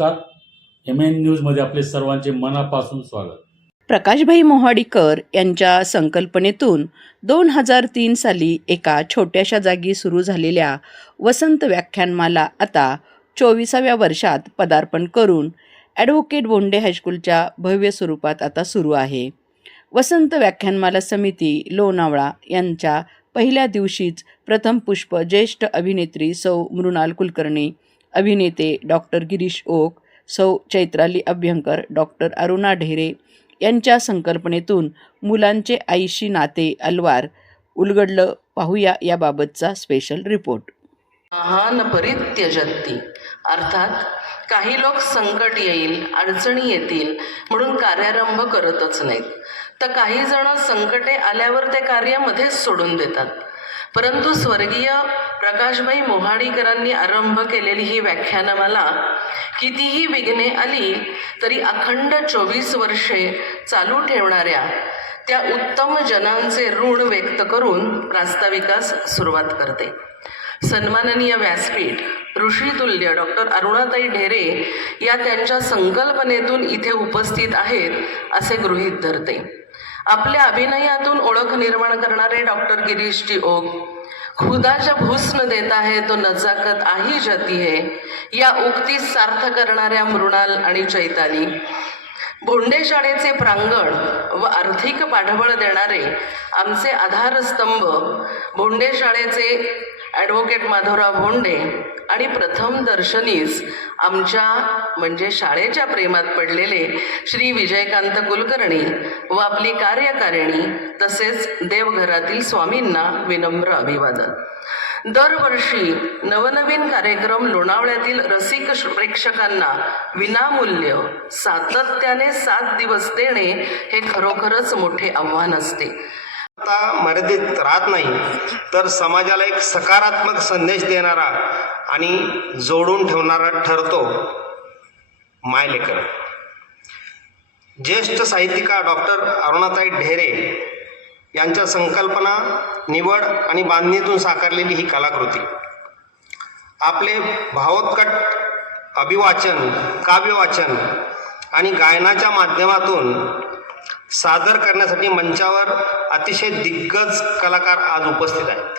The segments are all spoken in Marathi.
नमस्कार. MN न्यूजमध्ये आपले सर्वांचे मनापासून स्वागत. प्रकाशभाई मोहाडीकर यांच्या संकल्पनेतून 2003 साली एका छोट्याशा जागी सुरू झालेल्या वसंत व्याख्यानमाला आता 24व्या वर्षात पदार्पण करून ॲडव्होकेट बोंडे हायस्कूलच्या भव्य स्वरूपात आता सुरू आहे. वसंत व्याख्यानमाला समिती लोणावळा यांच्या पहिल्या दिवशीच प्रथम पुष्प ज्येष्ठ अभिनेत्री सौ मृणाल कुलकर्णी, अभिनेते डॉक्टर गिरीश ओक, सौ चैत्राली अभ्यंकर, डॉक्टर अरुणा ढेरे यांच्या संकल्पनेतून मुलांचे आईशी नाते अलवार उलगडलं. पाहूया याबाबतचा स्पेशल रिपोर्ट. महान परित्यजती, अर्थात काही लोक संकट येईल, अडचणी येतील म्हणून कार्यारंभ करतच नाहीत, तर काही जण संकटे आल्यावर ते कार्य मध्येच सोडून देतात. परंतु स्वर्गीय प्रकाशभाई मोहाडीकरांनी आरंभ केलेली ही व्याख्यानमाला कितीही विघ्ने आली तरी अखंड 24 वर्षे चालू ठेवणाऱ्या त्या उत्तम जनांचे ऋण व्यक्त करून प्रास्ताविकास सुरुवात करते. सन्माननीय व्यासपीठ ऋषीतुल्य डॉक्टर अरुणाताई ढेरे या त्यांच्या संकल्पनेतून इथे उपस्थित आहेत असे गृहीत धरते. आपल्या अभिनयातून ओळख निर्माण करणारे डॉक्टर गिरीशजी ओक, खुदा जब हुस्न देता है तो नजाकत आही जाती है या उक्तीस सार्थ करणाऱ्या मृणाल आणि चैताली, भोंडे शाळेचे प्रांगण व आर्थिक पाठबळ देणारे आमचे आधारस्तंभ भोंडे शाळेचे ॲडव्होकेट माधवराव भोंडे आणि प्रथम दर्शनीच आमच्या म्हणजे शाळेच्या प्रेमात पडलेले श्री विजयकांत कुलकर्णी व आपली कार्यकारिणी तसेच देवघरातील स्वामींना विनम्र अभिवादन. दरवर्षी नवनवीन कार्यक्रम लोणावळ्यातील रसिक प्रेक्षकांना विनामूल्य सातत्याने 7 दिवस देणे हे खरोखरच मोठे आव्हान असते. आता मर्यादित राहत नाही तर समाजाला एक सकारात्मक संदेश देणारा आणि जोडून ठेवणारा ठरतो मायलेकर. ज्येष्ठ साहित्यिका डॉक्टर अरुणाताई ढेरे यांच्या संकल्पना, निवड आणि बांधणीतून साकारलेली ही कलाकृती आपले भावोत्कट अभिवाचन, काव्यवाचन आणि गायनाच्या माध्यमातून सादर करण्यासाठी मंचावर अतिशय दिग्गज कलाकार आज उपस्थित आहेत.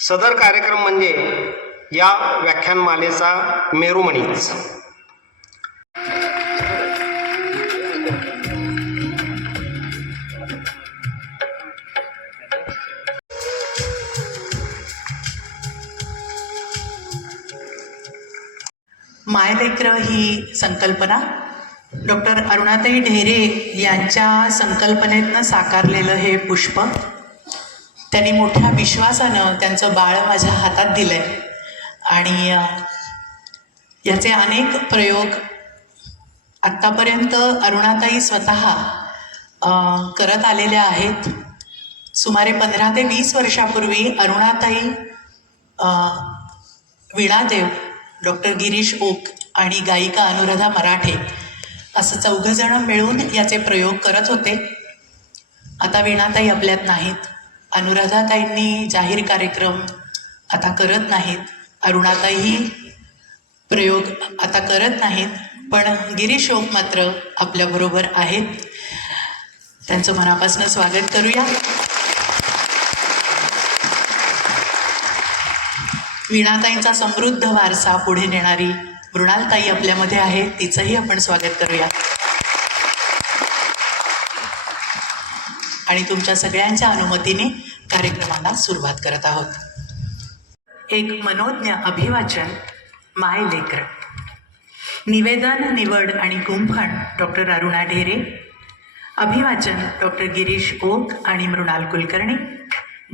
सदर कार्यक्रम म्हणजे या व्याख्यानमालेचा मेरुमणीच. मायलेकर ही संकल्पना डॉक्टर अरुणाताई ढेरे यांच्या संकल्पनेतनं साकारलेलं हे पुष्प, त्यांनी मोठ्या विश्वासानं त्यांचं बाळ माझ्या हातात दिलं आहे आणि याचे अनेक प्रयोग आत्तापर्यंत अरुणाताई स्वतः करत आलेल्या आहेत. सुमारे 15 ते 20 वर्षापूर्वी अरुणाताई, वीणादेव, डॉक्टर गिरीश ओक आणि गायिका अनुराधा मराठे असं 4 जण मिळून याचे प्रयोग करत होते. आता वीणाताई आपल्यात नाहीत, अनुराधाताईंनी जाहीर कार्यक्रम आता करत नाहीत, अरुणाताईही प्रयोग आता करत नाहीत, पण गिरीश ओक मात्र आपल्याबरोबर आहेत. त्यांचं मनापासून स्वागत करूया. वीणाताईंचा समृद्ध वारसा पुढे नेणारी मृणालताई आपल्यामध्ये आहे, तिचंही आपण स्वागत करूया. आणि तुमच्या सगळ्यांच्या अनुमतीने कार्यक्रमाला सुरुवात करत आहोत. एक मनोज्ञ अभिवाचन मायलेकर. निवेदन, निवड आणि गुंफण डॉक्टर अरुणा ढेरे. अभिवाचन डॉक्टर गिरीश ओक आणि मृणाल कुलकर्णी.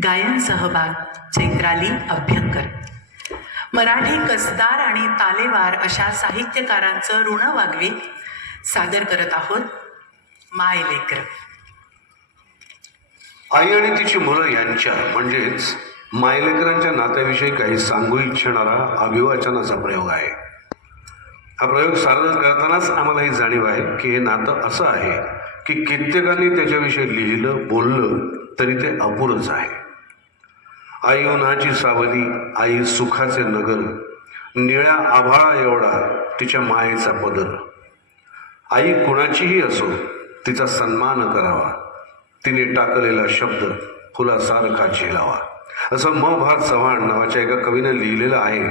गायन सहभाग चैत्राली अभ्यंकर. मराठी कसदार आणि तालेवार अशा साहित्यकारांचं ऋण वागवीत सादर करत आहोत मायलेकर. आई आणि तिची मुलं यांच्या म्हणजेच मायलेकरांच्या नात्याविषयी काही सांगू इच्छिणारा अभिवाचनाचा प्रयोग आहे. हा प्रयोग सादर करतानाच आम्हाला ही जाणीव आहे की हे नातं असं आहे की कित्येकांनी त्याच्याविषयी लिहिलं, बोललं तरी ते अपुरंच आहे. आई उन्हाची सावली, आई सुखाचे नगर, निळ्या आभाळा एवढा तिच्या मायेचा पदर. आई कुणाचीही असो तिचा सन्मान करावा, तिने टाकलेला शब्द फुलासारखा झेलावा, असं म भा चव्हाण नावाच्या एका कवीनं लिहिलेलं आहे.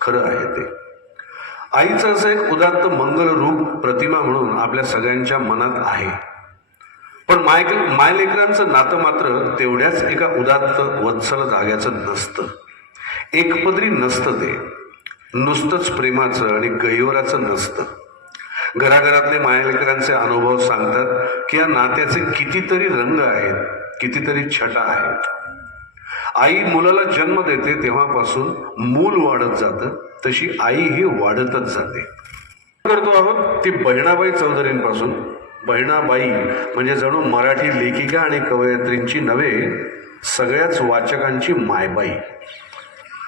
खरं आहे ते. आईचं असं एक उदात्त मंगल रूप प्रतिमा म्हणून आपल्या सगळ्यांच्या मनात आहे. पण मायलेकरांचं नातं मात्र तेवढ्याच एका उदात्त वत्सल जाग्याचं नसतं. एकपदरी नसतं ते. नुसतंच प्रेमाचं आणि गैवराचं नसतं. घराघरातले मायलेकरांचे अनुभव सांगतात की या नात्याचे कितीतरी रंग आहेत, कितीतरी छटा आहेत. आई मुलाला जन्म देते तेव्हापासून मूल वाढत जातं, तशी आई ही वाढतच जाते. करतो आहोत ती बहिणाबाई चौधरींपासून. बहिणाबाई म्हणजे जणू मराठी लेखिका आणि कवयित्रींची नव्हे, सगळ्याच वाचकांची मायबाई.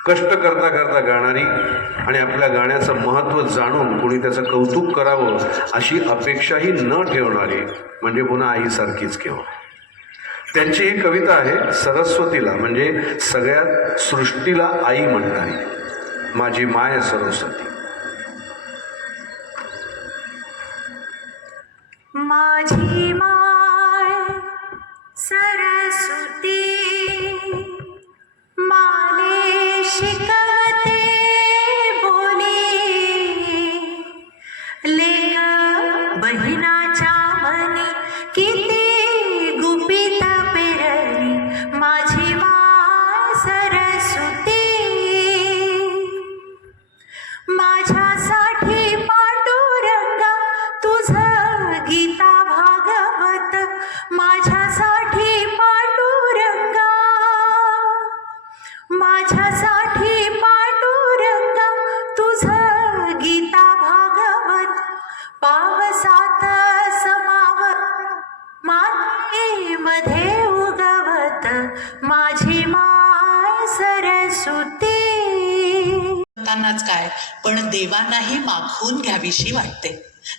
कष्ट करता करता गाणारी आणि आपल्या गाण्याचं महत्त्व जाणून कोणी त्याचं कौतुक करावं अशी अपेक्षाही न ठेवणारी म्हणजे पुन्हा आईसारखीच केव्हा. त्यांची ही कविता आहे सरस्वतीला म्हणजे सगळ्या सृष्टीला आई म्हणणारी. माझी माय सरस्वती. माझी माय सरस्वती माले शिकवते बोली, लेक बहिणाच्या मनी किती गुपित पेरली. माझी माय सरस्वती माझ्यासाठी पांडुरंगा तुझं गीता भागवत. माझ्यासाठी पांडुरंगा, माझ्यासाठी पांडुरंगा तुझं गीता भागवत. पावसात समावत मातीमध्ये उगवत. माझी माय सरस्वती. त्यांनाच काय, पण देवांनाही मागून घ्यावीशी वाटते.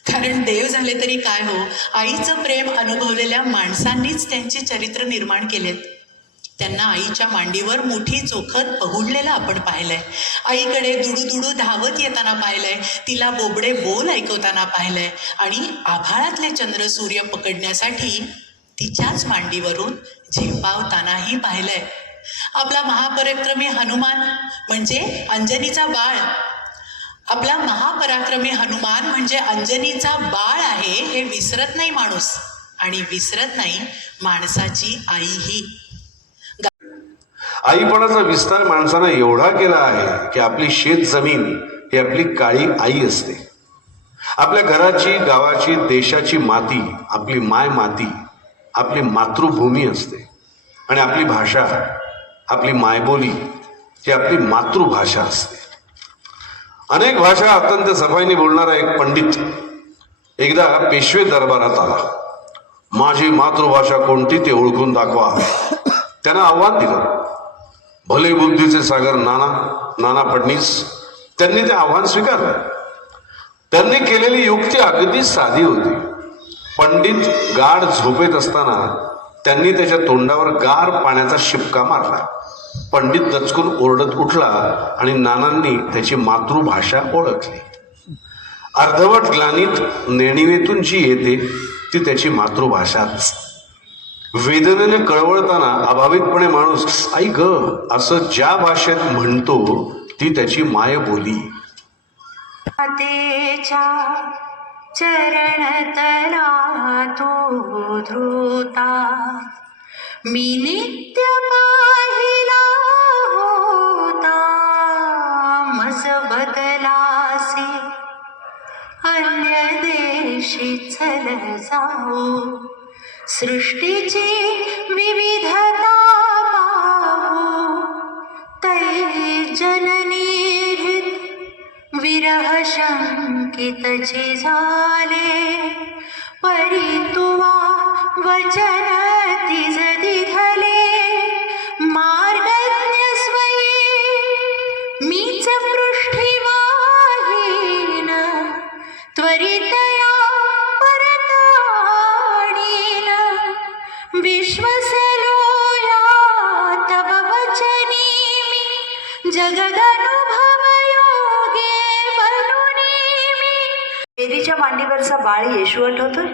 कारण देव झाले तरी काय हो, आईचं प्रेम अनुभवलेल्या माणसांनीच त्यांचे चरित्र निर्माण केलेत. त्यांना आईच्या मांडीवर मुठी चोखत पहुडलेलं आपण पाहिलंय. आईकडे दुडू धावत येताना पाहिलंय. तिला बोबडे बोल ऐकवताना पाहिलंय. आणि आभाळातले चंद्र सूर्य पकडण्यासाठी तिच्याच मांडीवरून झेपावतानाही पाहिलंय. आपला महापराक्रमी हनुमान म्हणजे अंजनीचा बाळ. आपला महापराक्रमी हनुमान म्हणजे अंजनीचा बाळ आहे हे विसरत नाही माणूस, आणि विसरत नाही माणसाची आईही. आईपणाचा विस्तार माणसानं एवढा केला आहे की आपली शेत जमीन ही आपली काळी आई असते. आपल्या घराची, गावाची, देशाची माती आपली माय माती, आपली मातृभूमी असते. आणि आपली भाषा, आपली मायबोली ही आपली मातृभाषा असते. अनेक भाषा अत्यंत सफाईने बोलणारा एक पंडित एकदा पेशवे दरबारात आला. माझी मातृभाषा कोणती ते ओळखून दाखवा. त्यानं आव्हान दिलं. भले बुद्धीचे सागर नाना फडणीस त्यांनी ते आव्हान स्वीकारलं. त्यांनी केलेली युक्ती अगदी साधी होती. पंडित गाढ झोपेत असताना त्यांनी त्याच्या तोंडावर गार पाण्याचा शिपका मारला. पंडित दचकून ओरडत उठला आणि नानांनी त्याची मातृभाषा ओळखली. अर्धवट ग्लानीत नेणिवेतून जी येते ती त्याची मातृभाषाच. वेदनेने कळवळताना अभावितपणे माणूस आई ग असं ज्या भाषेत म्हणतो ती त्याची मायबोली. मातेच्या चरण तला तो धृता मी नित्य पाहिला होता. मज बदलासी अन्य देशी चल जाऊ. सृष्टीची विविधता पाहू. तै जननी विरह शंकित जे झाले. परी तुवा वचन तिज दिधले. मार्गज्ञ स्वयी मीच पृष्ठी वाहीन. त्वरितया परत आणीन. विश्वसलो या तव वचनी मी. जगदनुभव योगे बाळ येशू आठवतोय?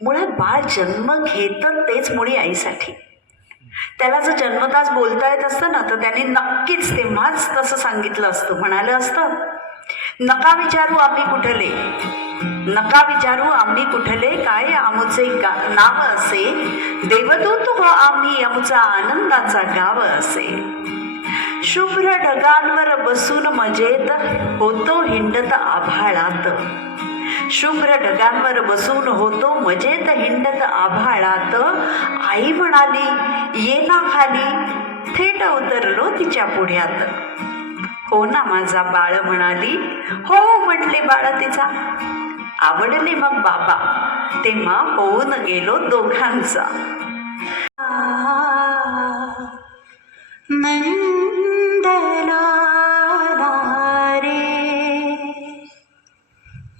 मुळात बाळ जन्म घेतं तेच मुळी आईसाठी. त्याला जर जन्मताच बोलता येत असतं ना तर त्याने नक्कीच तेव्हाच तसं सांगितलं असतं, म्हणालं असतं, नका विचारू आम्ही कुठले, नका विचारू आम्ही कुठले, काय आमुचे नाव असे, देवदूत हो आम्ही आमुचा आनंदाचा गाव असे. शुभ्र ढगांवर बसून मजेत होतो हिंडत आभाळात, शुभ्र ढगांवर बसून होतो मजेत हिंडत आभाळात. आई म्हणाली ये ना खाली, थेट उतरलो तिच्या पुढ्यात. हो ना माझा बाळ म्हणाली, हो म्हटले बाळ तिचा. आवडले मग बाबा, तेव्हा होऊन गेलो दोघांचा. नंदलाला रे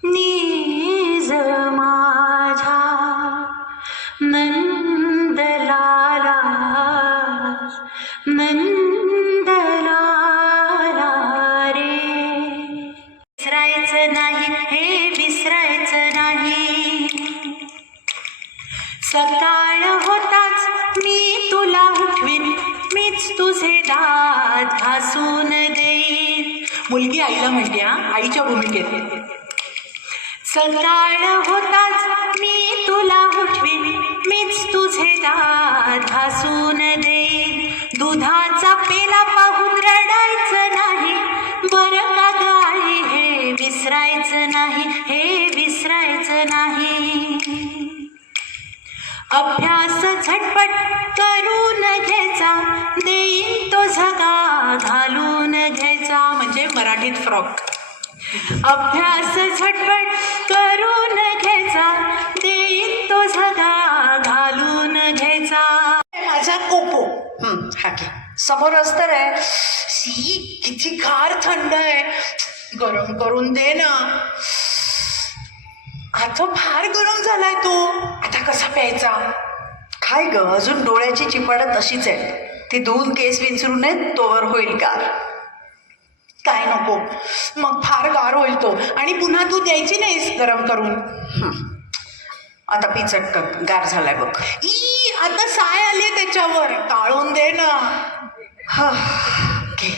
निज माझा नंदलाला, नंदलाला रे. विसरायचं नाही हे विसरायचं नाही. सकाळ होताच मी तुला उठवीन, मीच तुझे दात घासून देईन. मुलगी आईला म्हणते हा, आईच्या भूमिकेत. सकाळ होताच मी तुला उठवीन, मीच तुझे दात घासून देईन. दुधाचा पेला पाहून रडायचं नाही, बरं का गाई हे विसरायचं नाही, हे विसरायचं नाही. अभ्यास झटपट करून घ्यायचा, देईन तो झगा घालून घ्यायचा. म्हणजे मराठीत फ्रॉक. अभ्यास झटपट करून घ्यायचा, देईन तो झगा घालून घ्यायचा. माझा कोको हा घे, समोरच तर आहे. शी किती गार थंड आहे, गरम करून दे ना. आता फार गरम झालाय तो, आता कसा प्यायचा? काय ग, अजून डोळ्याची चिपाडत तशीच आहे. ती धुवून केस विंचरू नयेत तोवर होईल गार. काय नको, मग फार गार होईल तो, आणि पुन्हा तू द्यायची नाहीस गरम करून. आता पी चटकन, गार झालाय बघ. ई आता साय आले त्याच्यावर, काढून दे ना. हा घे,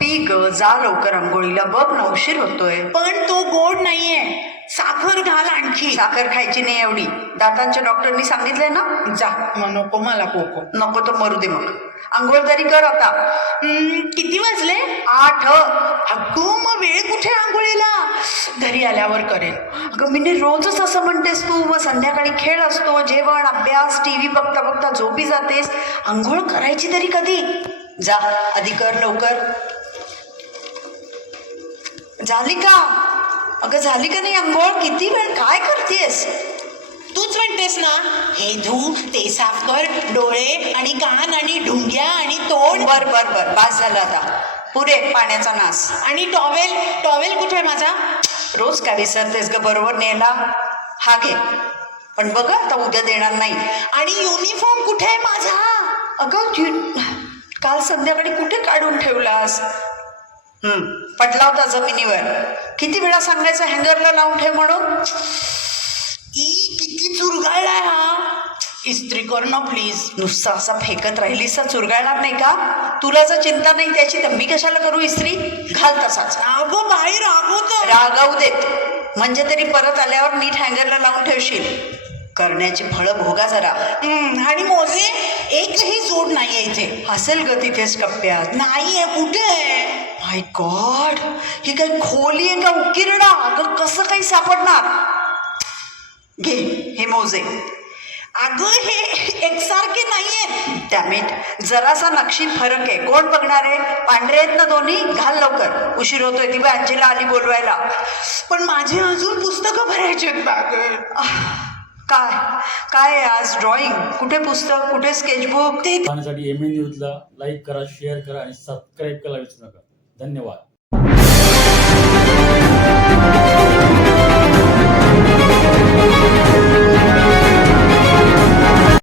पी ग, जा लवकर आंघोळीला, बघ ना उशीर होतोय. पण तो गोड नाहीये, साखर घाल आणखी. साखर खायची नाही एवढी, दातांच्या डॉक्टरनी सांगितलंय ना. जा, मग नको मला कोको. नको तर मरू दे मग. आंघोळ तरी कर आता. किती वाजले? 8. अगं मग वेळ कुठे आंघोळीला? घरी आल्यावर करेन. अगं मी रोजच असं म्हणतेस तू, मग संध्याकाळी खेळ असतो, जेवण, अभ्यास, टीव्ही बघता बघता झोपी जातेस. आंघोळ करायची तरी कधी? जा आधी कर लवकर. झाली का? अगं झाली का नाही आंघोळ? किती वेळ काय करतेस? तूच म्हणतेस ना, हे धू ते साफ कर, डोळे आणि कान आणि ढुंग्या आणि तोंड. बर बर बर, बास झालं आता, पुरे पाण्याचा नास. आणि टॉवेल, टॉवेल कुठे आहे माझा? रोज काय विसरतेस ग, बरोबर नेला. हा घे, पण बघ आता उद्या देणार नाही. आणि युनिफॉर्म कुठे आहे माझा? अगं काल संध्याकाळी कुठे काढून ठेवलास? पडला होता जमिनीवर. किती वेळा सांगायचं हँगरला लावून ठेव म्हणून. किती चुरगाळलाय हा. इस्त्री कर ना प्लीज. नुसता असा फेकत राहिलीस तर चुरगाळणार नाही का? तुला जर चिंता नाही त्याची तर मी कशाला करू इस्त्री? घाल तसाच. अगं बाई रागवतो. रागावू देत, म्हणजे तरी परत आल्यावर नीट हँगरला लावून ठेवशील. करण्याची फळं भोगा जरा. आणि मोजे एकही जोड नाहीये इथे. असेल ग तिथेच कप्प्यात. नाहीये, कुठे आहे? माय गॉड, ही काही खोली आहे का उकिरडा? अगं कसं काही सापडणार? घे हे मोजे. अगं हे एकसारखे नाहीये. डॅमेट, जरासा नक्षीत फरक आहे. कोण बघणार आहे? पांढरे आहेत ना दोन्ही. घाल लवकर, उशीर होतोय. ती बाई अंजीला आली बोलवायला. पण माझी अजून पुस्तकं भरायची आहेत बागेत. काय काय आज ड्रॉइंग? कुठे पुस्तक, कुठे स्केचबुक? ते पाहण्यासाठी MN न्यूजला लाईक करा, शेअर करा आणि सबस्क्राईब करायला विसरू नका. धन्यवाद.